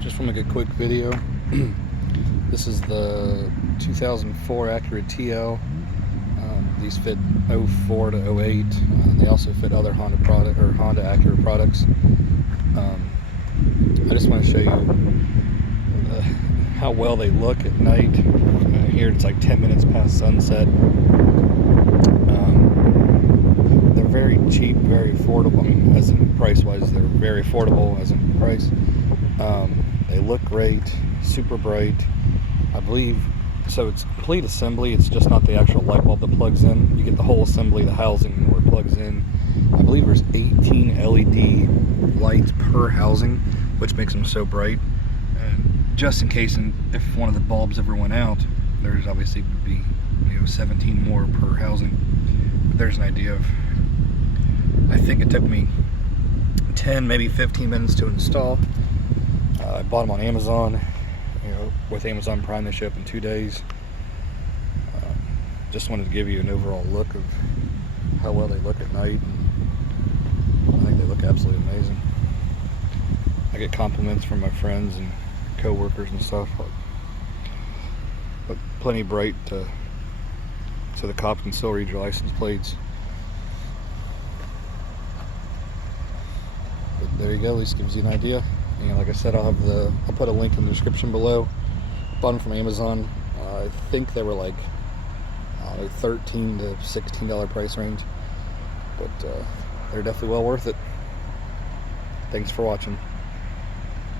Just want to make a quick video. This is the 2004 Acura TL. These fit 04 to 08. They also fit other Honda Acura products. I just want to show you how well they look at night. Here it's like 10 minutes past sunset. They're very cheap, very affordable. I mean, as in price-wise, they're very affordable as in price. They look great, super bright. I believe, so it's complete assembly. It's just not the actual light bulb that plugs in. You get the whole assembly, the housing where it plugs in. I believe there's 18 LED lights per housing, which makes them so bright. And just in case, and if one of the bulbs ever went out, there's obviously would be 17 more per housing. But there's an idea of, I think it took me 10, maybe 15 minutes to install. I bought them on Amazon. With Amazon Prime, they show up in 2 days. Just wanted to give you an overall look of how well they look at night. I think they look absolutely amazing. I get compliments from my friends and co-workers and stuff. But plenty bright so the cops can still read your license plates. But there you go. At least gives you an idea. And like I said, I'll put a link in the description below. Bought them from Amazon. I think they were like $13 to $16 price range, but they're definitely well worth it. Thanks for watching.